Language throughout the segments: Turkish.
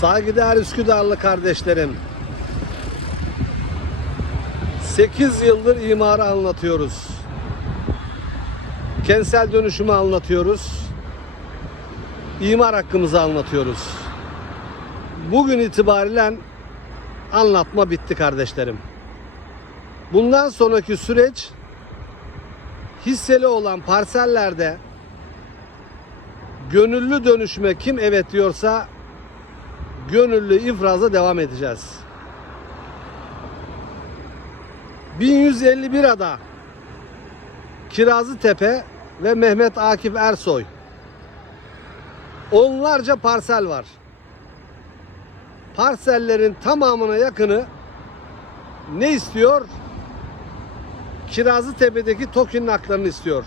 Saygıdeğer Üsküdarlı kardeşlerim. 8 yıldır imarı anlatıyoruz. Kentsel dönüşümü anlatıyoruz. İmar hakkımızı anlatıyoruz. Bugün itibariyle anlatma bitti kardeşlerim. Bundan sonraki süreç hisseli olan parsellerde gönüllü dönüşüme kim evet diyorsa gönüllü ifraza devam edeceğiz. 1151 ada Kirazlı Tepe ve Mehmet Akif Ersoy. Onlarca parsel var. Parsellerin tamamına yakını ne istiyor? Kirazlı Tepe'deki TOKİ'nin haklarını istiyor.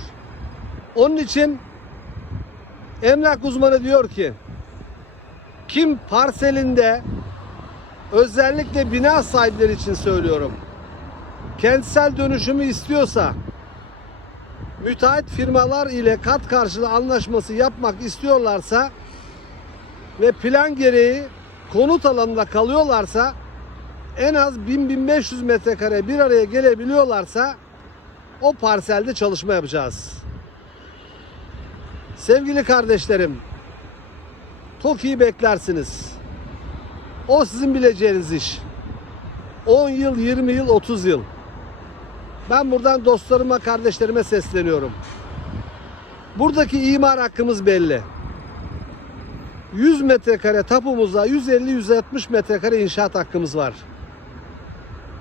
Onun için emlak uzmanı diyor ki kim parselinde özellikle bina sahipleri için söylüyorum. Kentsel dönüşümü istiyorsa müteahhit firmalar ile kat karşılığı anlaşması yapmak istiyorlarsa ve plan gereği konut alanında kalıyorlarsa en az 1000-1500 metrekare bir araya gelebiliyorlarsa o parselde çalışma yapacağız. Sevgili kardeşlerim, TOKİ'yi beklersiniz. O sizin bileceğiniz iş. 10 yıl, 20 yıl, 30 yıl. Ben buradan dostlarıma, kardeşlerime sesleniyorum. Buradaki imar hakkımız belli. 100 metrekare tapumuza 150-160 metrekare inşaat hakkımız var.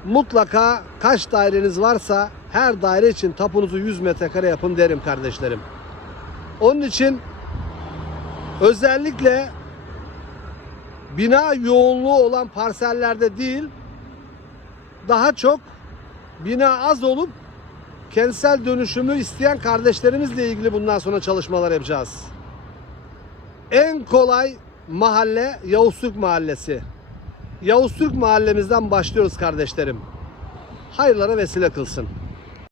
Mutlaka kaç daireniz varsa her daire için tapunuzu 100 metrekare yapın derim kardeşlerim. Onun için özellikle bina yoğunluğu olan parsellerde değil daha çok bina az olup kentsel dönüşümü isteyen kardeşlerimizle ilgili bundan sonra çalışmalar yapacağız. En kolay mahalle Yavuz Türk Mahallesi. Yavuz Türk mahallemizden başlıyoruz kardeşlerim. Hayırlara vesile kılsın.